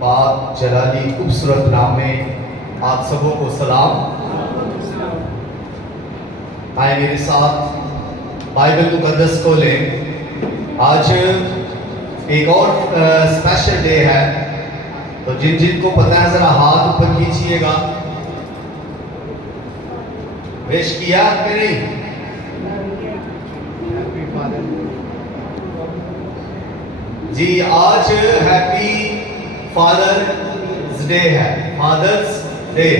پاک جلالی خوبصورت نام میں آپ سبوں کو سلام۔ آئے میرے ساتھ بائبل مقدس کو لیں۔ آج ایک اور اسپیشل ڈے ہے، تو جن جن کو پتہ ہے ذرا ہاتھ اوپر کھینچیے گا۔ وش کیا کہ نہیں؟ جی آج ہیپی فادرز ڈے ہے، فادرز ڈے۔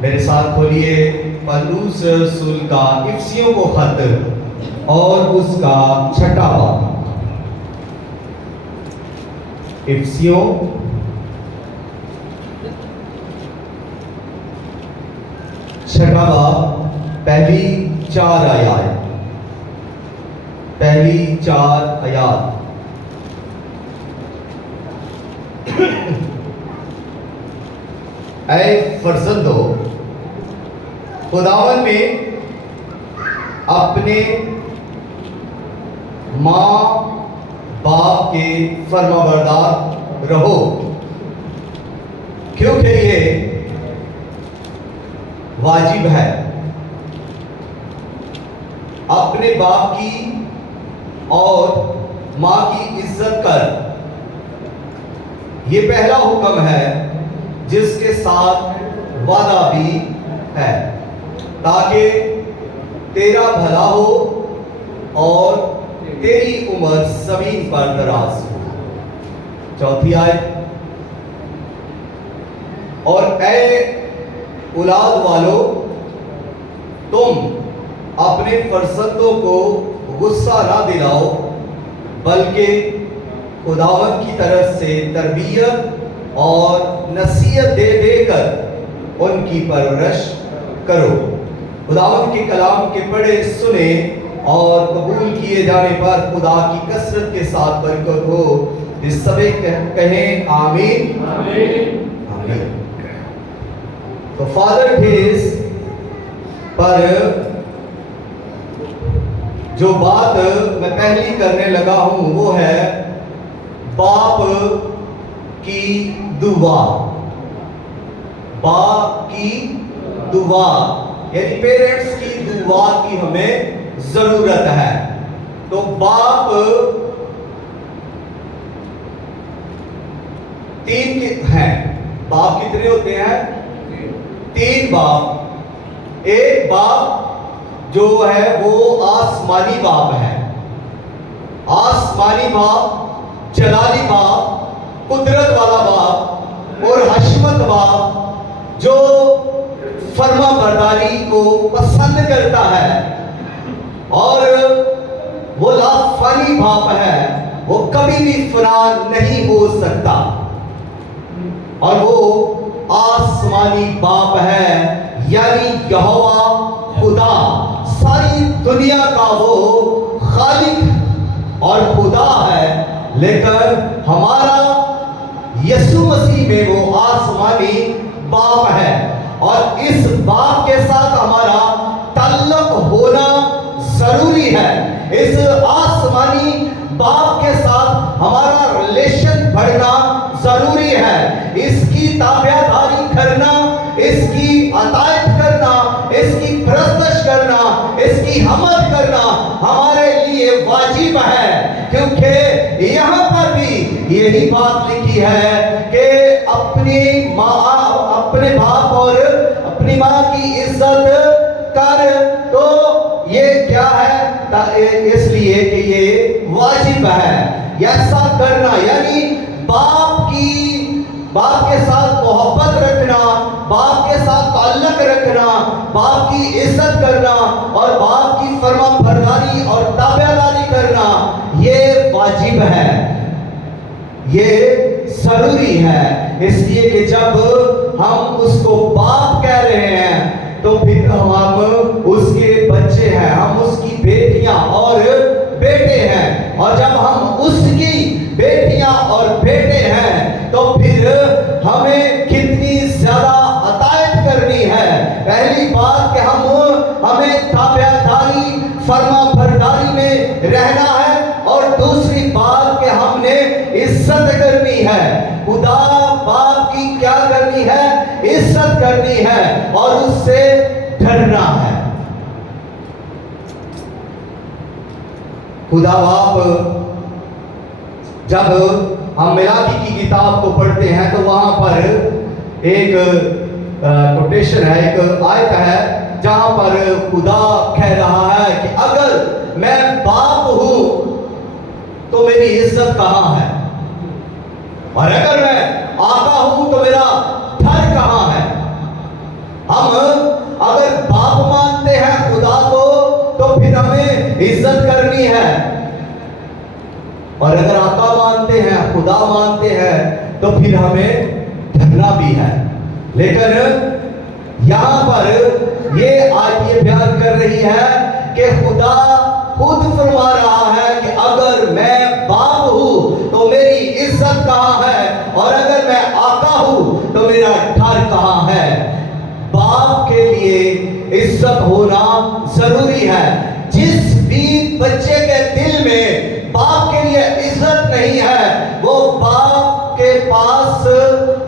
میرے ساتھ کھولیے پولس رسول کا افسیوں کو خط اور اس کا 6واں باب۔ افسیوں چھٹا باب، پہلی 4 آیات۔ پہلی 4 آیات۔ اے فرزندو، خداوند میں اپنے ماں باپ کے فرمانبردار رہو، کیونکہ یہ واجب ہے۔ اپنے باپ کی اور ماں کی عزت کر، یہ پہلا حکم ہے جس کے ساتھ وعدہ بھی ہے، تاکہ تیرا بھلا ہو اور تیری عمر زمین پر دراز ہو۔ 4 آیت۔ اور اے اولاد والو، تم اپنے فرزندوں کو غصہ نہ دلاؤ، بلکہ خداوند کی طرف سے تربیت اور نصیحت دے دے کر ان کی پرورش کرو۔ خداوند کے کلام کے پڑھے سنے اور قبول کیے جانے پر خدا کی کثرت کے ساتھ برکت ہو۔ اس سبے کہیں آمین آمین۔ تو فادر ڈیز پر جو بات میں پہلی کرنے لگا ہوں وہ ہے باپ کی دعا۔ باپ کی دعا یعنی پیرنٹس کی دعا کی ہمیں ضرورت ہے۔ تو باپ 3 ہیں۔ باپ کتنے ہوتے ہیں؟ 3 باپ۔ ایک باپ جو ہے وہ آسمانی باپ ہے، آسمانی باپ، جلالی باپ، قدرت والا باپ اور حشمت باپ، جو فرما برداری کو پسند کرتا ہے، اور وہ لا فانی باپ ہے، وہ کبھی بھی فنا نہیں ہو سکتا، اور وہ آسمانی باپ ہے، یعنی یہوہ خدا، ساری دنیا کا وہ خالق اور خدا ہے۔ لیکن ہمارا یسوع مسیح میں وہ آسمانی باپ ہے، اور اس باپ کے ساتھ ہمارا تعلق ہونا ضروری ہے۔ اس آسمانی باپ کے ساتھ ہمارا ریلیشن بڑھنا ضروری ہے۔ اس کی تابعداری کرنا، اس کی اطاعت کرنا، اس کی پرستش کرنا، اس کی حمد کرنا ہمارے لیے واجب ہے، کیونکہ یہاں پر بھی یہی بات لکھی ہے کہ اپنے باپ اور اپنی ماں کی عزت کر۔ تو یہ کیا ہے؟ اس لیے کہ یہ واجب ہے ایسا کرنا، یعنی باپ کے ساتھ محبت رکھنا، باپ کے ساتھ تعلق رکھنا، باپ کی عزت کرنا اور باپ کی فرما برداری اور تابعداری کرنا، یہ واجب ہے، یہ ضروری ہے۔ اس لیے کہ جب ہم اس کو باپ کہہ رہے ہیں تو پھر ہم اس کے بچے ہیں، ہم اس کی بیٹیاں اور بیٹے ہیں، اور جب ہم اس کی بیٹیاں اور بیٹے ہیں تو پھر ہمیں کتنی زیادہ اطاعت کرنی ہے۔ پہلی بات کہ ہمیں تابعداری فرما برداری میں رہنا ہے، اور دوسری بات کہ ہم نے عزت کرنی ہے، خدا باپ کی کیا کرنی ہے؟ عزت کرنی ہے اور اس سے ڈرنا ہے۔ خدا باپ، جب ہم ملاکی کی کتاب کو پڑھتے ہیں تو وہاں پر ایک کوٹیشن ہے، ایک آیت ہے جہاں پر خدا کہہ رہا ہے کہ اگر میں باپ ہوں تو میری عزت کہاں ہے، اور اگر میں آقا ہوں تو میرا ڈر کہاں ہے۔ ہم اگر باپ مانتے ہیں خدا کو تو پھر ہمیں عزت کرنی ہے، اور اگر آقا مانتے ہیں، خدا مانتے ہیں، تو پھر ہمیں ڈرنا بھی ہے۔ لیکن یہاں پر یہ آیت یہ بیان کر رہی ہے کہ خدا خود فرما رہا ہے کہ اگر میں باپ ہوں تو میری عزت کہاں ہے، اور اگر میں آقا ہوں تو میرا ڈر کہاں ہے۔ باپ کے لیے عزت ہونا ضروری ہے۔ جس بھی بچے کے دل میں باپ کے لیے عزت نہیں ہے، وہ باپ کے پاس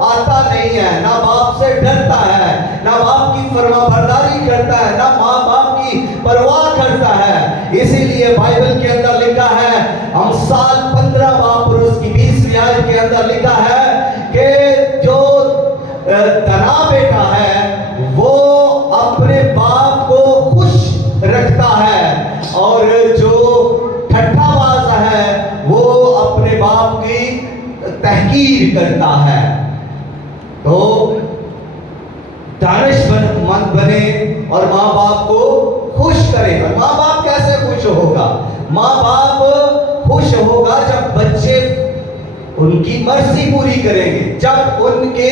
آتا نہیں ہے، نہ باپ سے ڈرتا ہے، نہ باپ کی فرما برداری کرتا ہے، نہ ماں باپ کی پرواہ کرتا ہے۔ اسی لیے بائبل کے اندر لکھا ہے، امثال 15 باب اور اس کی 20ویں آیت کے اندر لکھا ہے کہ جو دنا بیٹا ہے وہ اپنے باپ کو خوش رکھتا ہے، اور جو ٹھٹھا باز ہے وہ اپنے باپ کی تحقیر کرتا ہے۔ تو دانش مند بنے اور ماں باپ کو خوش کرے۔ اور ماں باپ کیسے خوش ہوگا؟ ماں باپ خوش ہوگا جب بچے ان کی مرضی پوری کریں گے، جب ان کے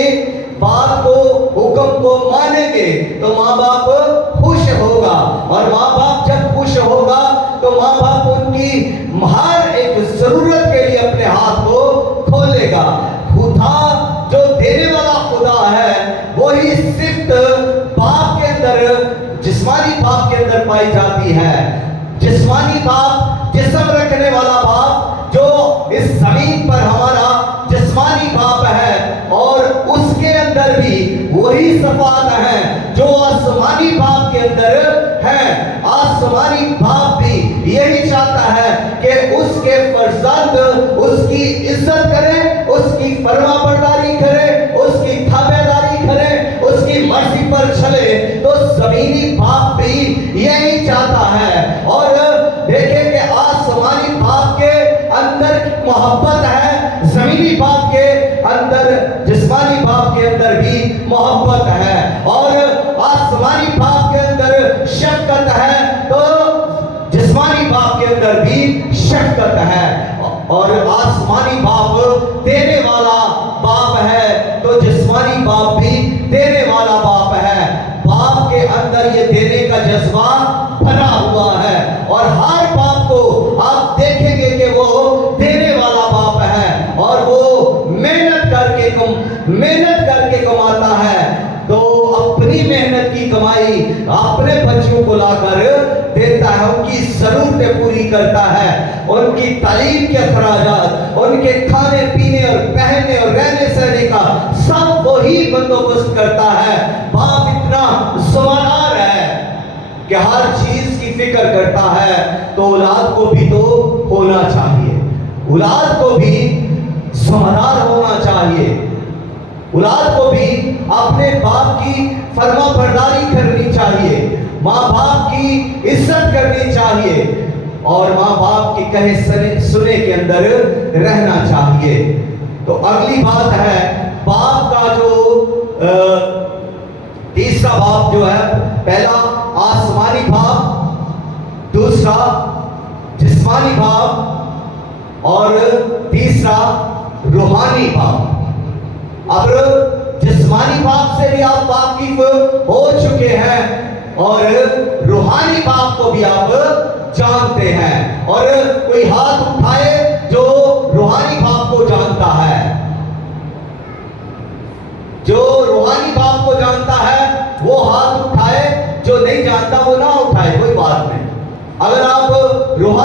بات کو، حکم کو مانیں گے تو ماں باپ خوش ہوگا، اور ماں باپ جب خوش ہوگا تو ماں باپ ان کی ہر ایک ضرورت کے لیے اپنے ہاتھ کو کھولے گا۔ خدا جو دینے والا خدا ہے وہی صرف باپ کے اندر، جسمانی باپ کے اندر پائی جاتی ہے۔ جسمانی باپ، جسم رکھنے والا باپ جو اس زمین پر ہمارا جسمانی باپ ہے، اور اس کے اندر بھی وہی صفات ہیں جو آسمانی باپ کے اندر ہیں۔ آسمانی باپ بھی یہی چاہتا ہے کہ اس کے فرزند اس کی عزت کرے، اس کی فرما برداری کرے، اس کی تابعداری کرے، اس کی مرضی پر چلے۔ تو زمینی باپ بھی یہی چاہتا ہے۔ اور دیکھیں کہ آسمانی باپ کے اندر محبت ہے، زمینی باپ کے اندر، جسمانی باپ کے اندر بھی محبت ہے، اور آسمانی باپ کے اندر شفقت ہے تو جسمانی باپ کے اندر بھی شفقت ہے، اور آسمانی باپ دینے والا باپ ہے تو جسمانی باپ بھی دینے والا باپ ہے۔ باپ کے اندر یہ دینے کا جذبہ بھرا ہوا ہے، اور ہر باپ کو آپ دیکھیں گے کہ وہ دینے والا باپ ہے، اور وہ محنت کر کے کماتا ہے، تو اپنی محنت کی کمائی اپنے بچوں کو لا کر دیتا ہے، ان کی ضرورتیں پوری کرتا ہے، ان کی تعلیم کے اخراجات، ان کے کھانے پینے اور پہننے اور رہنے سہنے کا سب وہی بندوبست کرتا ہے۔ باپ اتنا ذمہ ہے کہ ہر چیز کی فکر کرتا ہے، تو اولاد کو بھی تو ہونا چاہیے، اولاد کو بھی ذمہ ہونا چاہیے، اولاد کو بھی اپنے باپ کی فرما برداری کرنی چاہیے، ماں باپ کی عزت کرنی چاہیے، اور ماں باپ کے کہے سنے کے اندر رہنا چاہیے۔ تو اگلی بات ہے باپ کا جو تیسرا باپ جو ہے، پہلا آسمانی باپ، دوسرا جسمانی باپ، اور تیسرا روحانی باپ۔ اب جسمانی باپ سے بھی آپ واقف ہو چکے ہیں، اور روحانی باپ کو بھی آپ جانتے ہیں، اور کوئی ہاتھ اٹھائے جو روحانی باپ کو جانتا ہے، جو روحانی باپ کو جانتا ہے وہ ہاتھ اٹھائے، جو نہیں جانتا وہ نہ اٹھائے، کوئی بات نہیں۔ اگر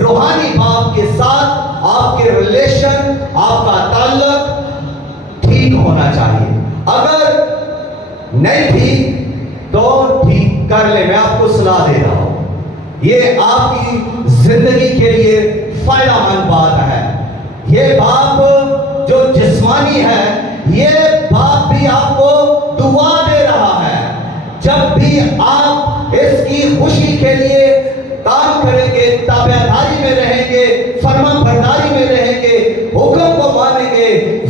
روحانی باپ کے ساتھ آپ کے ریلیشن، آپ کا تعلق ٹھیک ہونا چاہیے. اگر نہیں ٹھیک تو ٹھیک کر لیں. میں آپ کو صلاح دے رہا ہوں، یہ آپ کی زندگی کے لیے فائدہ مند بات ہے. یہ باپ جو جسمانی ہے، یہ باپ بھی آپ کو دعا دے رہا ہے. جب بھی آپ اس کی خوشی کے لیے کام کریں گے، تابعداری میں رہیں گے، فرما برداری میں رہیں گے، حکم کو مانیں گے،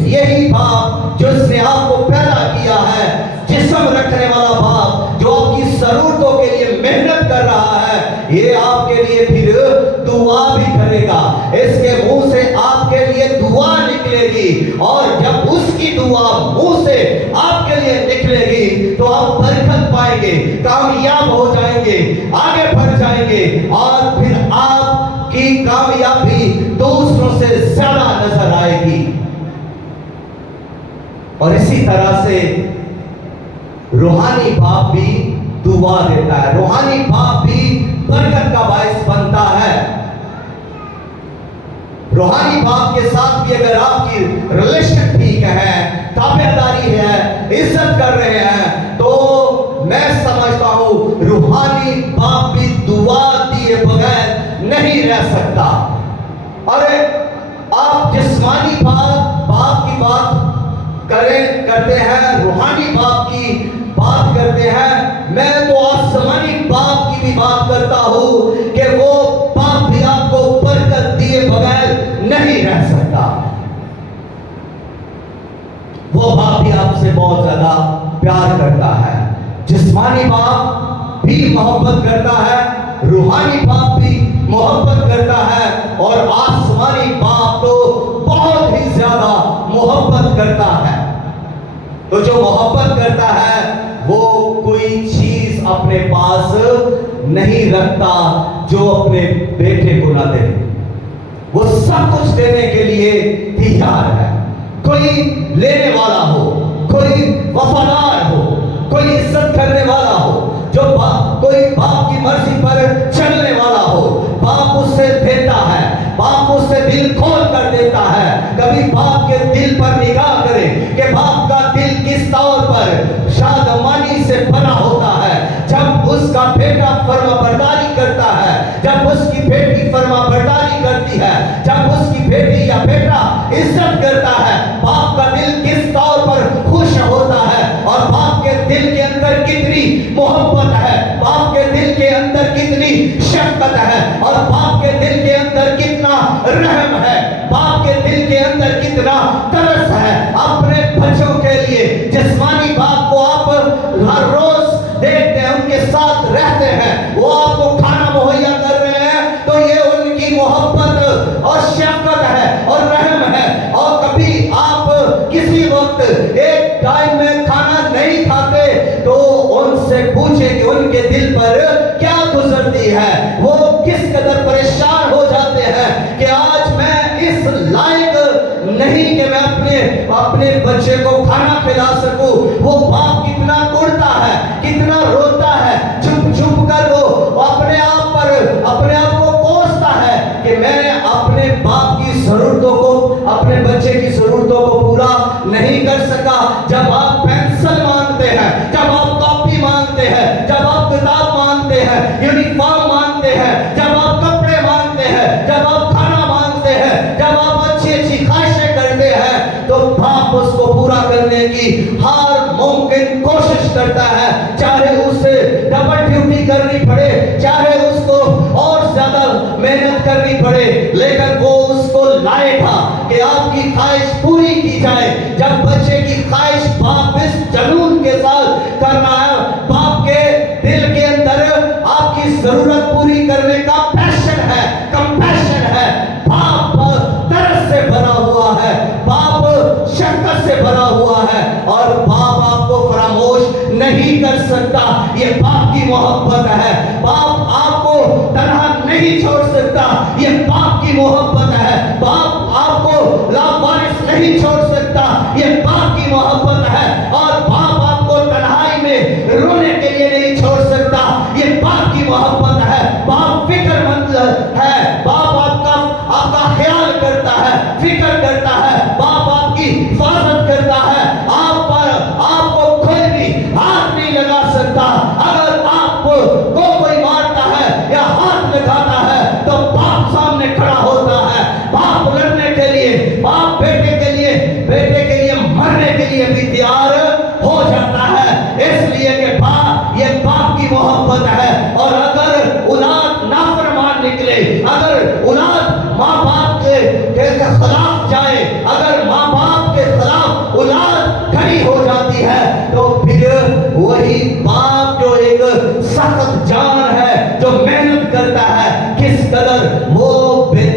یہی باپ جو اس نے آپ کو پیدا کیا ہے، جسم رکھنے والا باپ جو آپ کی ضرورتوں کے لیے محنت کر رہا ہے، یہ آپ کے لیے پھر دعا بھی کرے گا. اس کے منہ سے آپ کے لیے دعا نکلے گی، اور جب اس کی دعا منہ سے آپ کے لیے نکلے گی تو آپ برکت پائیں گے، کامیاب ہو جائیں گے، آگے بڑھ جائیں گے، اور پھر آپ کی کامیابی دوسروں سے زیادہ نظر آئے گی. اور اسی طرح سے روحانی باپ بھی دعا دیتا ہے، روحانی باپ بھی برکت کا باعث بنتا ہے. روحانی باپ کے ساتھ بھی اگر آپ کی ریلیشن ٹھیک ہے، تابعداری ہے، عزت کر رہے ہیں، تو میں سمجھتا ہوں روحانی باپ بھی دعا دیے بغیر نہیں رہ سکتا. اور آپ جسمانی باپ کی بات کرتے ہیں، روحانی باپ کی بات کرتے ہیں، میں تو آسمانی باپ کی بھی بات کرتا ہوں کہ وہ باپ بھی آپ کو برکت دیے بغیر نہیں رہ سکتا. وہ باپ بھی آپ سے بہت زیادہ پیار کرتا ہے. جسمانی باپ بھی محبت کرتا ہے، روحانی باپ بھی محبت کرتا ہے، اور آسمانی باپ تو بہت ہی زیادہ محبت کرتا ہے. تو جو محبت کرتا ہے وہ کوئی چیز اپنے پاس نہیں رکھتا جو اپنے بیٹے کو نہ دے. وہ سب کچھ دینے کے لیے تیار ہے. کوئی لینے والا ہو، کوئی وفادار ہو، کوئی عزت کرنے والا ہو، جو کوئی باپ کی مرضی پر چلنے والا ہو، باپ اس سے دیتا ہے، باپ اس سے دل کھول کر دیتا ہے. کبھی باپ کے دل پر نگاہ کریں کہ باپ کا دل کس طور پر شادمانی سے بھرا ہوتا ہے جب اس کا بیٹا فرما برداری کرتا ہے، جب اس کی بیٹی فرما برداری کرتی ہے، جب اس کی بیٹی یا بیٹا عزت کرتا ہے. باپ کا دل کس طور پر خوش ہوتا ہے، اور باپ کے دل کے اندر کتنی محبت ہے، باپ کے دل کے اندر کتنی شفقت ہے، اور باپ کے دل کے اندر کتنا رحم ہے، باپ کے دل کے اندر کتنا ترس ہے اپنے بچوں کے لیے. جسمانی باپ کو آپ ہر روز دیکھتے ہیں، ان کے ساتھ رہتے ہیں، وہ آپ کو کھانا مہیا کر رہے ہیں، تو یہ ان کی محبت اور شفقت ہے اور رحم ہے. اور کبھی آپ کسی وقت ایک ٹائم میں کھانا نہیں کھاتے تو ان سے پوچھیں کہ ان کے دل پر کیا گزرتی ہے. وہ کس قدر پریشان ہو جاتے ہیں کہ آج میں اس لائق نہیں کہ میں اپنے بچے کو کھانا کھلا سکوں. وہ باپ کتنا کڑتا ہے، کتنا روتا ہے، چھپ چھپ کر وہ اپنے آپ کو کوستا ہے کہ میں اپنے باپ کی ضرورتوں کو، اپنے بچے کی ضرورتوں کو پورا نہیں کر سکا. جب آپ پینسل مانگتے ہیں، جب آپ کاپی مانگتے ہیں، جب آپ کتاب مانگتے ہیں، یونیفارم مانگتے ہیں، جب آپ کپڑے مانگتے ہیں، جب آپ کھانا مانگتے ہیں، جب آپ اچھی اچھی خواہشیں کرتے ہیں، تو باپ اس کو پورا کرنے کی ہر ممکن کوشش کرتا ہے، چاہے اسے ڈبل ڈیوٹی کرنی پڑے، چاہے اس کو اور زیادہ محنت کرنی پڑے، لیکن وہ اس کو لائے گا کہ آپ کی خواہش پوری کی جائے. جب بچے کی خواہش باپ اس جنون کے ساتھ کرنا ہے، باپ کے دل کے اندر آپ کی ضرورت پوری کرنے کا پیشن ہے، کمپیشن ہے، باپ ترس سے بھرا ہوا ہے، باپ شفقت سے بھرا ہوا ہے، اور باپ آپ کو فراموش نہیں کر سکتا. یہ باپ کی محبت ہے. باپ آپ کو تنہا نہیں چھوڑ سکتا، یہ باپ کی محبت ہے. باپ آپ کو لاوارث نہیں چھوڑ سکتا، یہ باپ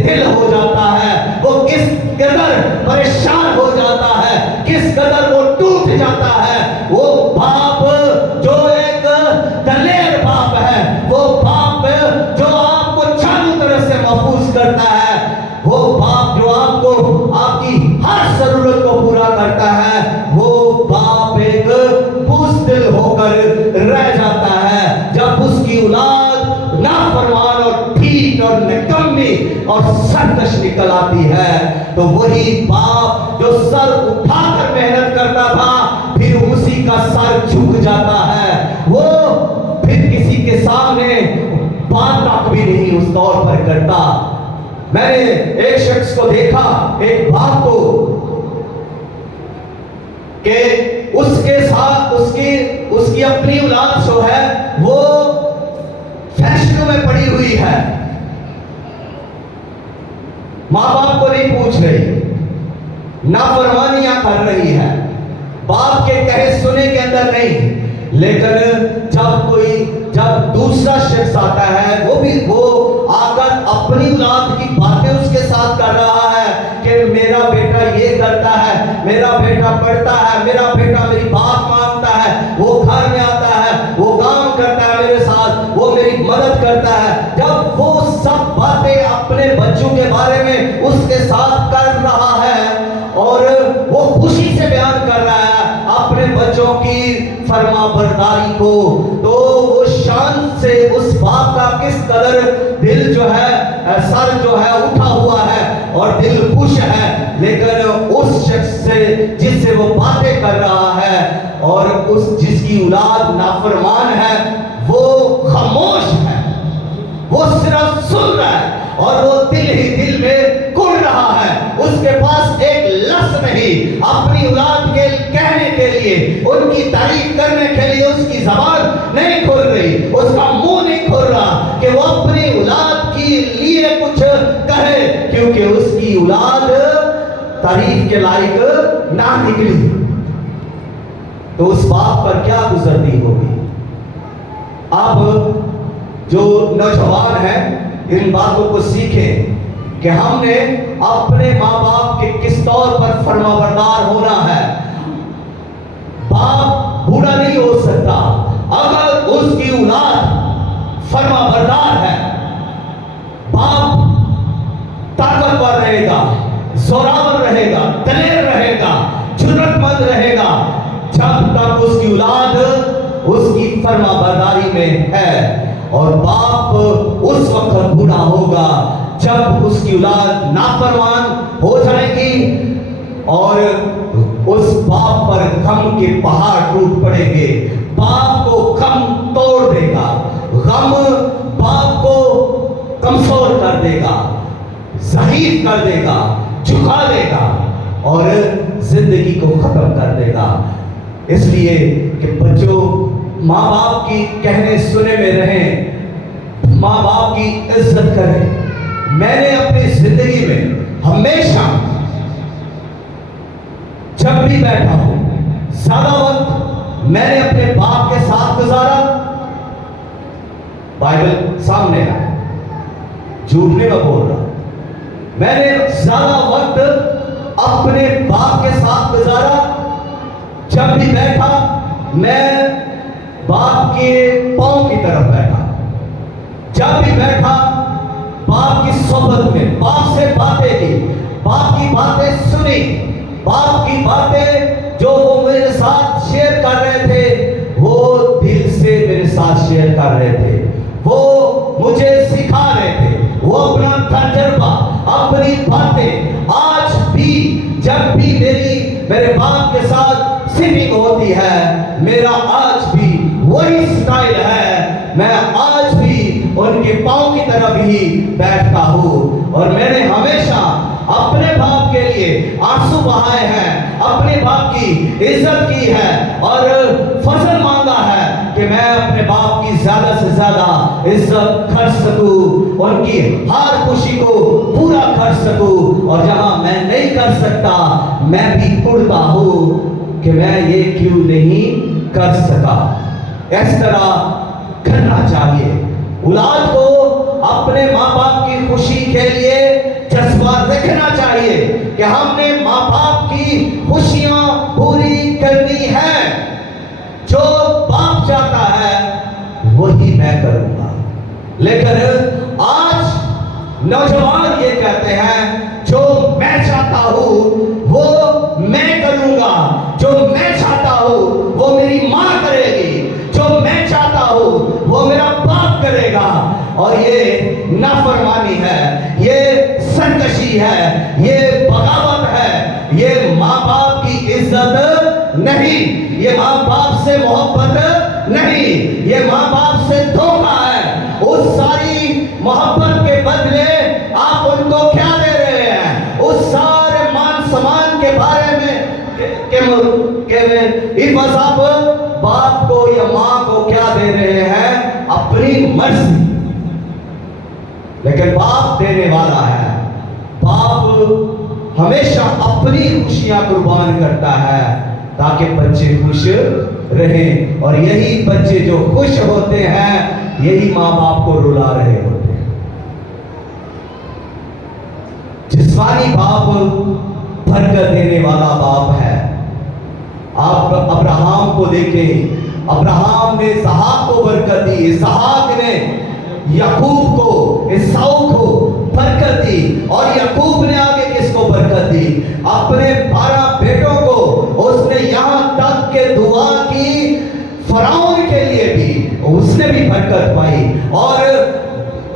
دل ہو جاتا ہے، وہ کس قدر پریشان ہو جاتا ہے، کس قدر وہ ٹوٹ جاتا ہے۔ وہ باپ جو ایک دلیر باپ ہے، وہ باپ جو آپ کو چاروں طرف سے محفوظ کرتا ہے، وہ باپ جو آپ کو آپ کی ہر ضرورت کو پورا کرتا ہے، وہ باپ ایک بزدل ہو کر رہ جاتا ہے جب اس کی اولاد نافرمان اور ٹھیک اور نکمی اور سرکش نکل آتی ہے۔ تو وہی باپ جو سر اٹھا کر محنت کرتا تھا، پھر اسی کا سر جھک جاتا ہے، وہ پھر کسی کے سامنے بات تک بھی نہیں اس طور پر کرتا۔ میں نے ایک شخص کو دیکھا، ایک باپ کو، کہ اس کے ساتھ اس کی اپنی اولاد جو ہے وہ فیشنوں میں پڑی ہوئی ہے، ماں باپ کو نہیں پوچھ رہی، نافرمانیاں کر رہی ہے، باپ کے کہے سنے کے اندر نہیں۔ لیکن جب دوسرا شخص آتا ہے، وہ آ کر اپنی اولاد کی باتیں اس کے ساتھ کر رہا ہے کہ میرا بیٹا یہ کرتا ہے، میرا بیٹا پڑھتا ہے، میرا بیٹا میری بات مانتا ہے، وہ گھر میں آتا ہے، وہ کام کرتا ہے میرے ساتھ، وہ میری مدد کرتا ہے۔ جب وہ سب باتیں اپنے بچوں کے بارے میں اس کے ساتھ کر رہا ہے اور وہ خوشی سے بیان کر رہا ہے اپنے بچوں کی فرما برداری کو، تو وہ شان سے اس باپ کا کس قدر دل جو ہے، سر جو ہے اٹھا ہوا ہے اور دل خوش ہے۔ لیکن اس شخص سے جس سے وہ باتیں کر رہا ہے اور جس کی اولاد نافرمان ہے، وہ خاموش ہے، وہ صرف سن رہا ہے اور وہ دل ہی دل میں کڑ رہا ہے۔ اس کے پاس ایک لفظ نہیں اپنی اولاد کے کہنے کے لیے، ان کی تعریف کرنے کے لیے اس کی زبان نہیں کھل رہی، اس کا منہ نہیں کھل رہا کہ وہ اپنی اولاد کے لیے کچھ کہے، کیونکہ اس کی اولاد تعریف کے لائق نہ نکلی۔ تو اس باپ پر کیا گزرتی ہوگی؟ اب جو نوجوان ہیں ان باتوں کو سیکھیں کہ ہم نے اپنے ماں باپ کے کس طور پر فرما بردار ہونا ہے۔ باپ بوڑھا نہیں ہو سکتا اگر اس کی اولاد فرما بردار ہے۔ باپ طاقتور رہے گا، زوراور رہے گا، دلیر رہے گا، جرأت مند رہے گا جب تک اس کی اولاد اس کی فرما برداری میں ہے، اور باپ اس وقت بوڑھا ہوگا جب اس کی اولاد نافرمان ہو جائے گی اور اس باپ پر غم کے پہاڑ ٹوٹ پڑیں گے۔ باپ کو غم توڑ دے گا، غم باپ کو کمزور کر دے گا، ضعیف کر دے گا، جھکا دے گا اور زندگی کو ختم کر دے گا۔ اس لیے کہ بچوں ماں باپ کی کہنے سنے میں رہیں، ماں باپ کی عزت کریں۔ میں نے اپنی زندگی میں ہمیشہ جب بھی بیٹھا ہوں، زیادہ وقت میں نے اپنے باپ کے ساتھ گزارا۔ بائبل سامنے ہے، جھوٹ نہیں میں بول رہا، میں نے زیادہ وقت اپنے باپ کے ساتھ گزارا۔ جب بھی بیٹھا میں باپ کے پاؤں کی طرف بیٹھا، جب بھی بیٹھا باپ کی صحبت میں باپ سے باتیں کی، باپ کی باتیں سنی، باپ کی باتیں جو وہ میرے ساتھ شیئر کر رہے تھے وہ دل سے میرے ساتھ شیئر کر رہے تھے، وہ مجھے سکھا رہے تھے، وہ اپنا تجربہ، اپنی باتیں۔ آج بھی جب بھی میرے باپ کے ساتھ سٹنگ ہوتی ہے، میرا آج بھی وہی سٹائل ہے، میں آج بھی ان کے پاؤں کی طرف ہی بیٹھتا ہوں۔ اور میں نے ہمیشہ اپنے باپ کے لیے آنسو بہائے ہیں، اپنے باپ کی عزت کی ہے اور فضل مانگا ہے کہ میں اپنے باپ کی زیادہ سے زیادہ عزت کر سکوں، ان کی ہر خوشی کو پورا کر سکوں، اور جہاں میں نہیں کر سکتا میں بھی اڑتا ہوں کہ میں یہ کیوں نہیں کر سکا۔ اس طرح کرنا چاہیے۔ اولاد کو اپنے ماں باپ کی خوشی کے لیے ہم نے ماں باپ کی خوشیاں پوری کرنی ہے. جو باپ چاہتا ہے وہی میں کروں گا. لیکن آج نوجوان یہ کہتے ہیں جو میں چاہتا ہوں وہ میں کروں گا, جو میں چاہتا ہوں وہ میری ماں کرے گی, جو میں چاہتا ہوں وہ میرا باپ کرے گا. اور یہ نافرمانی ہے, یہ سرکشی ہے, یہ بغاوت ہے, یہ ماں باپ کی عزت نہیں, یہ ماں باپ سے محبت نہیں, یہ ماں باپ سے دھوکہ ہے. اس ساری محبت کے بدلے آپ ان کو کیا دے رہے ہیں؟ اس سارے مان سمان کے بارے میں آپ باپ کو یا ماں کو کیا دے رہے ہیں؟ اپنی مرضی. لیکن باپ دینے والا ہے. باپ ہمیشہ اپنی خوشیاں قربان کرتا ہے تاکہ بچے خوش رہیں, اور یہی بچے جو خوش ہوتے ہیں یہی ماں باپ کو رلا رہے ہوتے ہیں. جسمانی باپ برکت دینے والا باپ ہے. آپ ابراہم کو دیکھیں, ابراہم نے اسحاق کو برکت دی, اسحاق نے یعقوب کو, عیساؤ کو برکت دی, اور یعقوب نے آگے کس کو برکت دی؟ اپنے 12 بیٹوں کو. اس نے یہاں تک کہ دعا کی فرعون کے لیے بھی, اس نے بھی برکت پائی. اور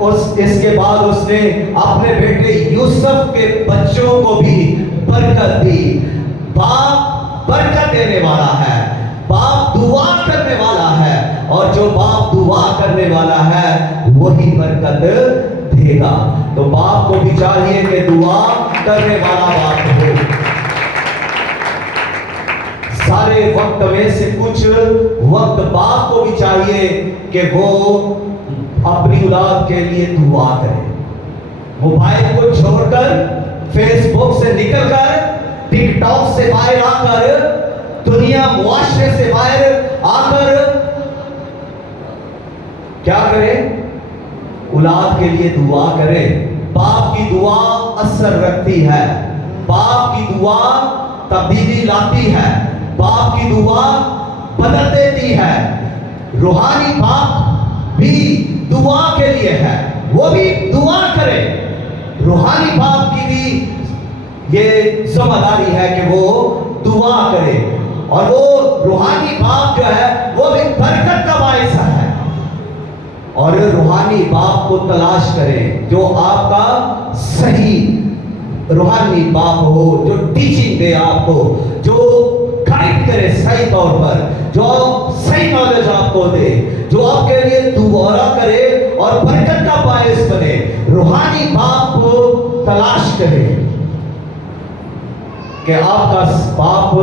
اس کے بعد اس نے اپنے بیٹے یوسف کے بچوں کو بھی برکت دی. باپ برکت دینے والا ہے, باپ دعا کرنے والا ہے, اور جو باپ دعا کرنے والا ہے وہی برکت دے گا. تو باپ کو بھی چاہیے کہ دعا کرنے والا باپ ہو. سارے وقت میں سے کچھ وقت باپ کو بھی چاہیے کہ وہ اپنی اولاد کے لیے دعا کرے. موبائل کو چھوڑ کر, فیس بک سے نکل کر, ٹک ٹاک سے باہر آ کر, دنیا معاشرے سے باہر آ کر کیا کرے؟ اولاد کے لیے دعا کرے. باپ کی دعا اثر رکھتی ہے, باپ کی دعا تبدیلی لاتی ہے, باپ کی دعا بدل دیتی ہے. روحانی باپ بھی دعا کے لیے ہے, وہ بھی دعا کرے. روحانی باپ کی بھی یہ ذمہ داری ہے کہ وہ دعا کرے, اور وہ روحانی باپ جو ہے وہ بھی برکت کا باعث ہے. اور روحانی باپ کو تلاش کرے جو آپ کا صحیح روحانی باپ ہو, جو ٹیچنگ دے آپ کو, جو گائیڈ کرے صحیح طور پر, جو صحیح نالج آپ کو دے, جو آپ کے لیے دعا کرے اور برکت کا باعث بنے. روحانی باپ کو تلاش کرے کہ آپ کا باپ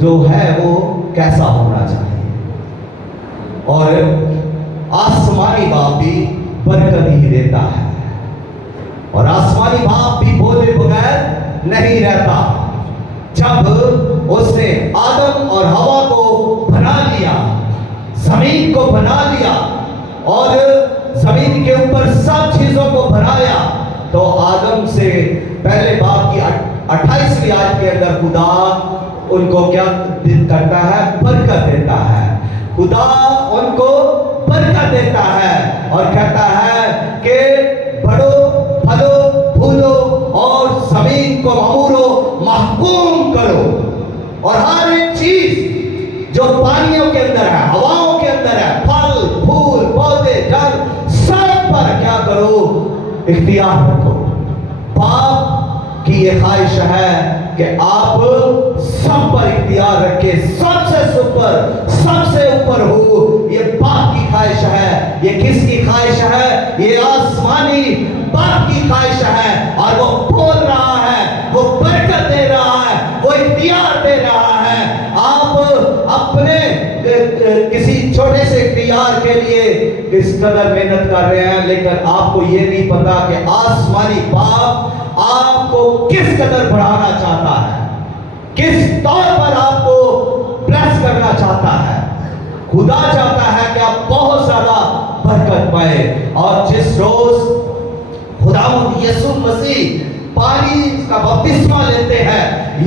جو ہے وہ کیسا ہونا چاہیے. اور آسمانی باپ بھی برکت ہی دیتا ہے, اور آسمانی باپ بھی بولے بغیر نہیں رہتا. جب اس نے آدم اور حوا کو بنا لیا, زمین کو بنا لیا, اور زمین کے اوپر سب چیزوں کو بنایا, تو آدم سے پہلے باپ کی 28ویں آیت کے اندر خدا ان کو کیا کرتا ہے؟ برکت دیتا ہے. خدا ان کو برکت دیتا ہے اور کہتا ہے کہ بڑھو, پھلو, پھولو, اور زمین کو معمورو, محکوم کرو, اور ہر ایک چیز جو پانیوں کے اندر ہے, ہواؤں کے اندر ہے, پھل, پھول, پودے, جل, سب پر کیا کرو؟ اختیار رکھو. باپ کی یہ خواہش ہے کہ آپ سب پر اختیار رکھے, سب سے سپر, سب سے اوپر ہو. یہ باپ کی خواہش ہے. یہ کس کی خواہش ہے؟ یہ آسمانی باپ کی خواہش ہے, اور وہ بول رہا ہے, وہ برکت دے رہا ہے, وہ اختیار دے رہا ہے. آپ اپنے کسی چھوٹے سے اختیار کے لیے اس قدر محنت کر رہے ہیں, لیکن آپ کو یہ نہیں پتا کہ آسمانی باپ آپ کو کس قدر بڑھانا چاہتا ہے, کس طور پر آپ کو بلیس کرنا چاہتا ہے. خدا چاہتا ہے کہ آپ بہت زیادہ برکت پائے. اور جس روز خداوند یسوع مسیح پانی کا بپتسمہ لیتے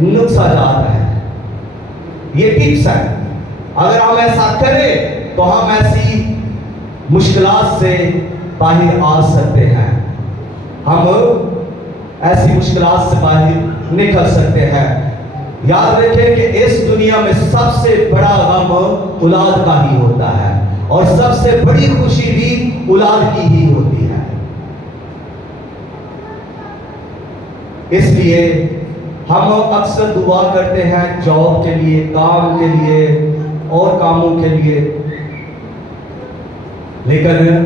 نقصہ جات ہے، یہ ٹپس ہے. اگر ہم ایسا کریں تو ہم ایسی مشکلات سے باہر آ سکتے ہیں، ہم ایسی مشکلات سے باہر نکل سکتے ہیں. یاد رکھیں کہ اس دنیا میں سب سے بڑا غم اولاد کا ہی ہوتا ہے، اور سب سے بڑی خوشی بھی اولاد کی ہی ہوتی ہے. اس لیے ہم اکثر دعا کرتے ہیں جاب کے لیے، کام کے لیے اور کاموں کے لیے، لیکن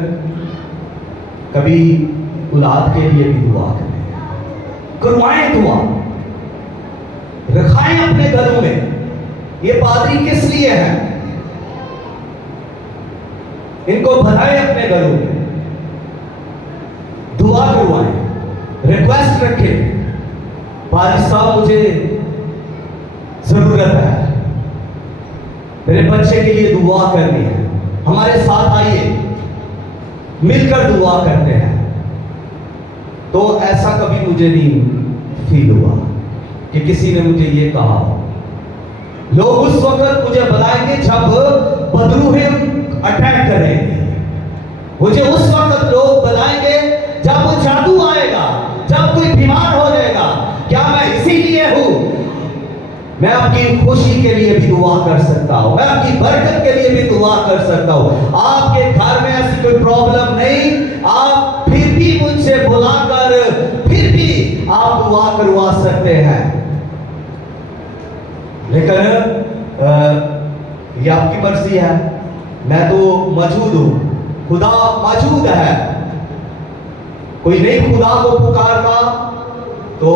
کبھی اولاد کے لیے بھی دعا کریں. کروائیں دعا، رکھائیں اپنے گھروں میں. یہ پادری کس لیے ہیں؟ ان کو بھلائیں اپنے گھروں میں، دعا کروائیں، ریکویسٹ رکھیں. پادری صاحب مجھے ضرورت ہے، میرے بچے کے لیے دعا کرنی ہے، ہمارے ساتھ آئیے، مل کر دعا کرتے ہیں. تو ایسا کبھی مجھے نہیں فیل ہوا کہ کسی نے مجھے یہ کہا. لوگ اس وقت مجھے بلائیں گے جب بدروح اٹیک کریں گے، مجھے اس وقت لوگ بلائیں گے جب وہ جادو آئے گا، جب کوئی بیمار ہو جائے گا. کیا میں اسی لیے ہوں؟ میں آپ کی خوشی کے لیے بھی دعا کر سکتا ہوں، میں آپ کی برکت کے لیے بھی دعا کر سکتا ہوں. آپ کے گھر میں ایسی کوئی پرابلم نہیں، آپ پھر بھی مجھ سے بلا کر پھر بھی آپ دعا کروا سکتے ہیں. لیکن یہ آپ کی مرضی ہے. میں تو موجود ہوں، خدا موجود ہے. کوئی نہیں خدا کو پکارتا تو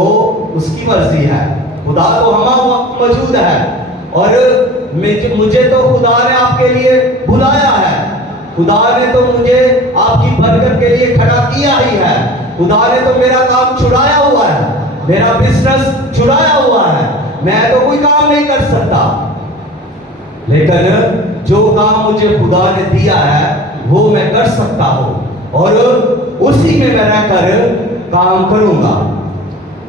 اس کی مرضی ہے. خدا تو ہمارا وقت موجود ہے، اور مجھے تو خدا نے آپ کے لیے بلایا ہے. خدا نے تو مجھے آپ کی برکت کے لیے کھڑا کیا ہی ہے. خدا نے تو میرا کام چھڑایا ہوا ہے، میرا بزنس چھڑایا ہوا ہے. میں تو کوئی کام نہیں کر سکتا، لیکن جو کام مجھے خدا نے دیا ہے وہ میں کر سکتا ہوں، اور اسی میں رہ کر کام کروں گا.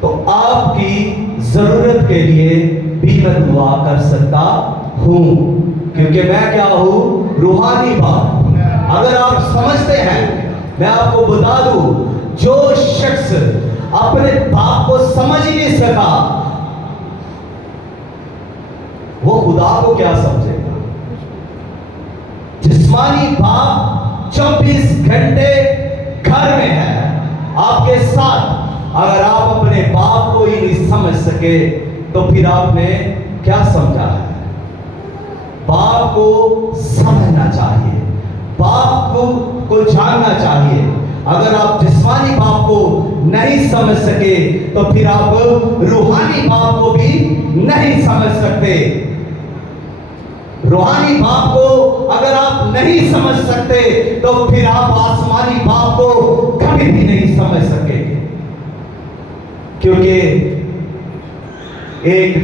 تو آپ کی ضرورت کے لیے بھی میں دعا کر سکتا ہوں، کیونکہ میں کیا ہوں؟ روحانی باپ. اگر آپ سمجھتے ہیں، میں آپ کو بتا دوں، جو شخص اپنے باپ کو سمجھ ہی نہیں سکا وہ خدا کو کیا سمجھے گا؟ جسمانی باپ 24 گھنٹے گھر میں ہے آپ کے ساتھ. اگر آپ اپنے باپ کو ہی نہیں سمجھ سکے تو پھر آپ نے کیا سمجھا ہے؟ باپ کو سمجھنا چاہیے، باپ کو جاننا چاہیے. اگر آپ جسمانی باپ کو نہیں سمجھ سکے تو پھر آپ روحانی باپ کو بھی نہیں سمجھ سکتے. روحانی باپ کو اگر آپ نہیں سمجھ سکتے تو پھر آپ آسمانی باپ کو کبھی بھی نہیں سمجھ سکیں گے. کیونکہ ایک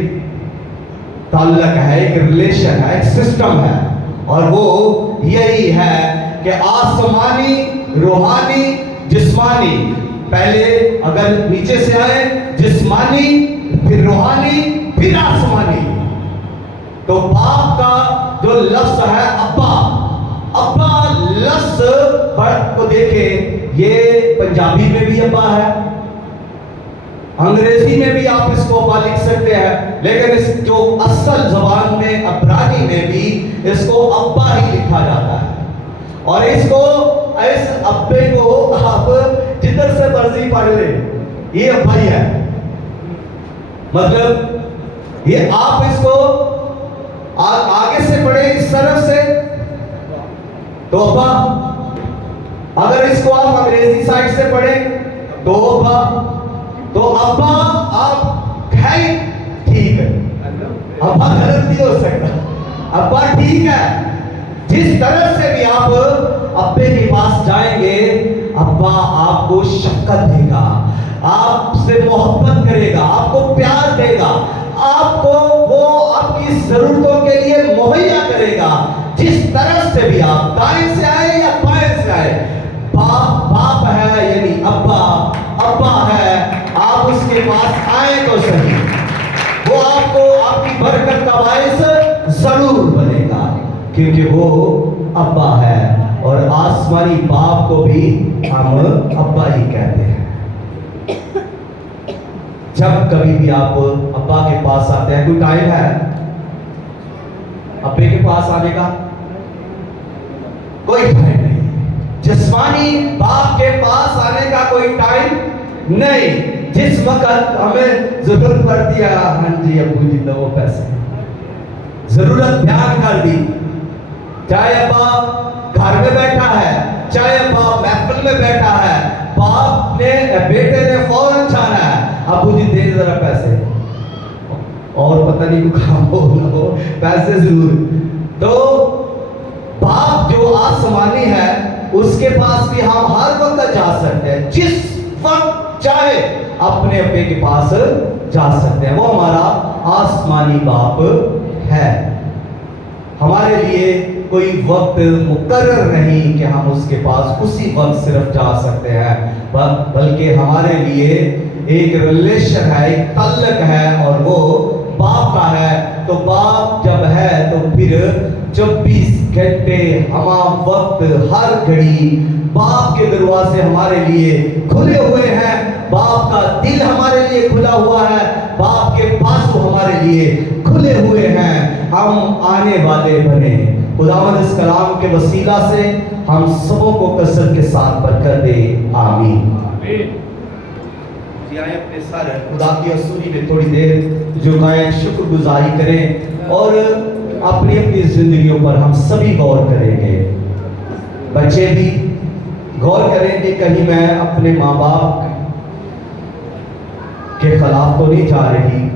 تعلق ہے، ایک ریلیشن ہے، ایک سسٹم ہے، اور وہ یہی ہے کہ آسمانی، روحانی، جسمانی. پہلے اگر نیچے سے آئے جسمانی، پھر روحانی، پھر آسمانی. تو باپ کا جو لفظ ہے ابا، ابا لفظ کو دیکھیں، یہ پنجابی میں بھی ابا ہے، انگریزی میں بھی آپ اس کو ابا لکھ سکتے ہیں، لیکن اس جو اصل زبان میں عبرانی میں بھی اس کو ابا ہی لکھا جاتا ہے. اور اس ابے کو آپ جدھر سے مرضی پڑھ لیں، یہ ابا ہی ہے. مطلب یہ آپ اس کو آگے سے پڑھیں اس طرف سے تو ابا، اگر اس کو آپ انگریزی سائڈ سے پڑھیں تو ابا. تو ابا آپ ہے ٹھیک ہے، ابا غلط نہیں ہو سکتا، ابا ٹھیک ہے. جس طرف سے بھی آپ ابے کے پاس جائیں گے، ابا آپ کو شفقت دے گا، آپ سے محبت کرے گا، آپ کو پیار دے گا، آپ کو وہ آپ کی ضرورتوں کے لیے مہیا کرے گا. جس طرف سے بھی آپ دائیں سے آئے یا بائیں سے آئے، باپ باپ ہے، یعنی ابا ابا ہے. آپ اس کے پاس آئے تو صحیح، وہ وہ آپ کو آپ کی برکت کا باعث ضرور بنے گا، کیونکہ وہ ابا ہے، اور آسمانی باپ کو بھی ہم ابا ہی کہتے ہیں۔ جب کبھی بھی آپ ابا کے پاس آتے ہیں، کوئی ٹائم ہے ابے کے پاس آنے کا؟ کوئی ٹائم نہیں۔ جسمانی باپ کے پاس آنے کا کوئی ٹائم نہیں۔ جس وقت ہمیں ضرورت پڑتی ہے، ہاں جی ابو جی دو پیسے، ضرورت بیان کر دی، چاہے ابا گھر میں بیٹھا ہے، چاہے ابا محفل میں بیٹھا ہے، باپ نے بیٹے نے فوراً چھانا ہے، ابو جی دے ذرا پیسے، اور پتہ نہیں کوئی کام ہو نہ ہو، پیسے ضرور۔ تو باپ جو آسمانی ہے اس کے پاس بھی ہم ہر وقت جا سکتے ہیں، جس وقت چاہے اپنے ابے کے پاس جا سکتے ہیں۔ وہ ہمارا آسمانی باپ ہے۔ ہمارے لیے کوئی وقت مقرر نہیں کہ ہم اس کے پاس اسی وقت صرف جا سکتے ہیں، بلکہ ہمارے لیے ایک ریلیشن ہے، ایک تعلق ہے، اور وہ باپ کا ہے۔ تو باپ جب ہے تو پھر 24 گھنٹے ہمہ وقت ہر گھڑی باپ کے دروازے ہمارے لیے کھلے ہوئے ہیں، باپ کا دل ہمارے لیے کھلا ہوا ہے، باپ کے بازو ہمارے لیے کھلے ہوئے ہیں، ہم آنے والے بنے۔ خداوند اس کلام کے وسیلہ سے ہم سبوں کو کثرت کے ساتھ برکت دے، آمین۔ آئیں اپنے سر خدا کی حضوری میں تھوڑی دیر جھکائیں، شکر گزاری کریں، اور اپنی اپنی زندگیوں پر ہم سبھی غور کریں گے۔ بچے بھی غور کریں کہ کہیں میں اپنے ماں باپ کے خلاف تو نہیں جا رہی،